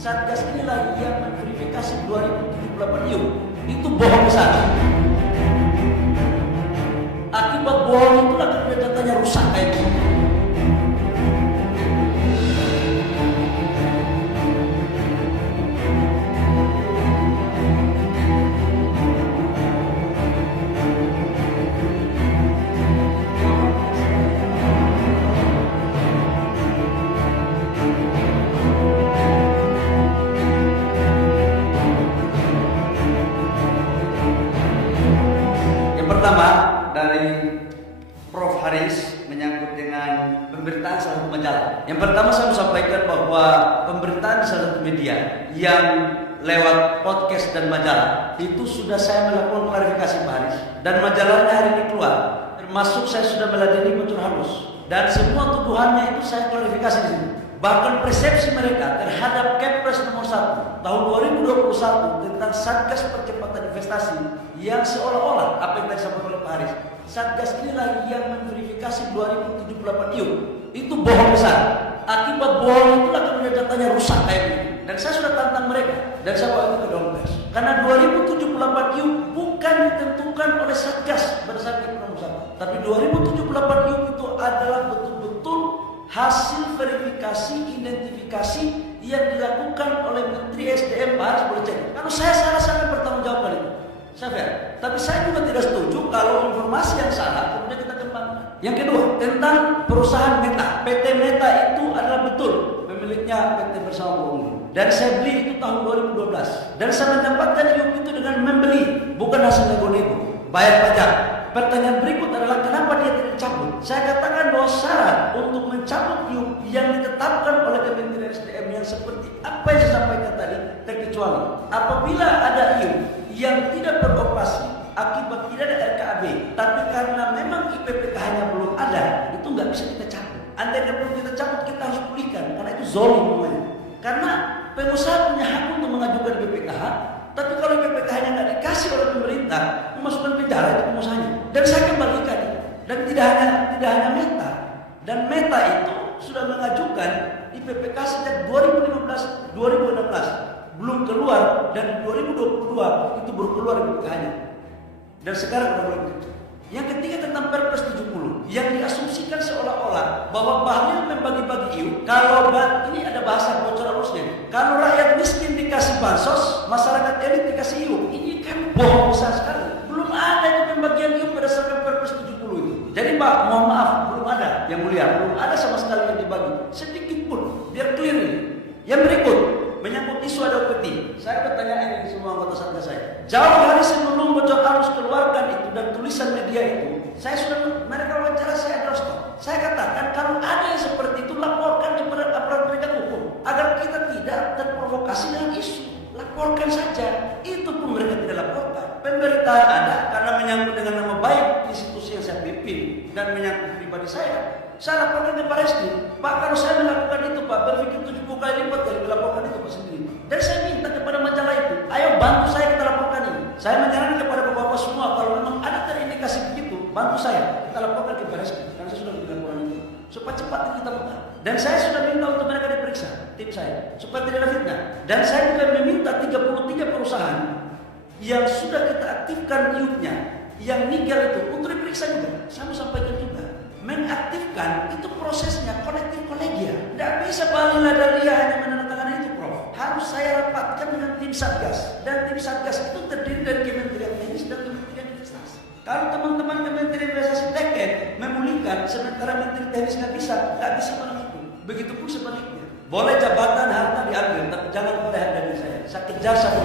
Satgas inilah yang memverifikasi 2078 IUP. Itu bohong besar. Akibat bohong itulah kemudian datanya rusak kayak gitu. Pertama dari Prof. Haris menyangkut dengan pemberitaan salah satu majalah. Yang pertama saya mau sampaikan bahwa pemberitaan salah satu media yang lewat podcast dan majalah itu sudah saya melakukan klarifikasi Pak Haris, dan majalahnya hari ini keluar. Termasuk saya sudah meladeni Guntur Halus dan semua tuduhannya itu saya klarifikasi di sini. Bahkan persepsi mereka terhadap Kepres nomor 1 tahun 2021 tentang Satgas Percepatan Investasi yang seolah-olah apa yang tadi disampaikan oleh Pak Haris, Satgas inilah yang memverifikasi 2078 IUP. Itu bohong besar. Akibat bohong itulah kemudian datanya rusak kayak gini. Dan saya sudah tantang mereka dan saya bawa itu ke Dewan Pers. Karena 2078 IUP bukan ditentukan oleh Satgas berdasarkan nomor 1, tapi 2078 IUP itu adalah betul-betul hasil verifikasi, identifikasi yang dilakukan oleh Menteri SDM Pak Haris boleh cek. Kalau saya salah, saya bertanggung jawab kali itu. Saya tapi saya juga tidak setuju kalau informasi yang salah kemudian kita kembangkan. Yang kedua, tentang perusahaan Meta. PT Meta itu adalah betul pemiliknya PT Bersama Pengunggul. Dan saya beli itu tahun 2012. Dan saya mendapatkan IUP itu dengan membeli, bukan hasil nego-nego, bayar pajak. Pertanyaan berikut adalah kenapa dia tidak dicabut? Saya katakan bahwa syarat untuk mencabut IUP yang ditetapkan oleh Kementerian SDM yang seperti apa yang saya sampaikan tadi terkecuali apabila ada IUP yang tidak beroperasi akibat tidak ada RKAB, tapi karena memang IPPKH-nya belum ada, itu nggak bisa kita cabut. Andai perlu kita cabut, kita harus pulihkan karena itu zolim namanya. Karena pengusaha punya hak untuk mengajukan BPKH, tapi kalau BPKH-nya nggak dikasih oleh pemerintah, memasukkan penjara itu pengusahanya. Dan saya kembalikan, dan tidak hanya Meta, dan Meta itu sudah mengajukan IPPKH sejak 2015, 2016 belum keluar, dan 2022 itu baru keluar IPPKH-nya. Dan sekarang belum itu. Yang ketiga tentang Perpres 70 yang diasumsikan seolah-olah bahwa Bahlil membagi-bagi IUP. Kalau ini ada bahasa bocor halusnya. Kalau rakyat miskin dikasih bansos, masyarakat elit dikasih IUP. Ini kan bohong besar sekali. Belum ada itu pembagian IUP berdasarkan Perpres 70 itu. Jadi Pak, mohon maaf, belum ada yang mulia, belum ada sama sekali yang dibagi. Sedikit pun, biar clear ini. Yang berikut menyangkut isu ada upeti. Saya bertanya ini semua anggota Satgas saya. Jauh hari sebelum bocor halus keluarkan itu dan tulisan media itu, saya sudah mereka wawancara saya terus. Saya katakan kalau ada yang seperti itu laporkan kepada aparat penegak hukum agar kita tidak terprovokasi dengan isu. Laporkan saja. Itu pun mereka tidak laporkan. Pemberitaan ada karena menyangkut dengan nama baik institusi yang saya pimpin dan menyangkut pribadi saya. Saya laporkan ke Pak Reskrim, Pak, kalau saya melakukan itu Pak, berpikir 70 kali lipat dari melaporkan itu Pak sendiri. Dan saya minta kepada majalah itu, ayo bantu saya kita laporkan ini. Saya menyarankan kepada bapak-bapak semua, kalau memang ada terindikasi begitu, bantu saya, kita laporkan ke Pak Reskrim. Karena saya sudah bikin laporan itu, supaya cepat kita buka. Dan saya sudah minta untuk mereka diperiksa, tim saya, supaya tidak ada fitnah. Dan saya juga meminta 33 perusahaan yang sudah kita aktifkan IUP-nya, yang nigel itu, untuk diperiksa juga. Saya mau sampaikan juga. Mengaktifkan itu prosesnya kolektif kolegia. Tidak bisa Pak Lila dan Lia hanya menandatangani itu, Prof. Harus saya rapatkan dengan tim Satgas. Dan tim Satgas itu terdiri dari Kementerian Teknis dan Kementerian Investasi. Kalau teman-teman Kementerian Investasi teket memulihkan, sementara Menteri Teknis nggak bisa begitu. Begitupun sebaliknya. Boleh jabatan harta diambil, tapi jangan boleh harga diri saya. Saya kejar satu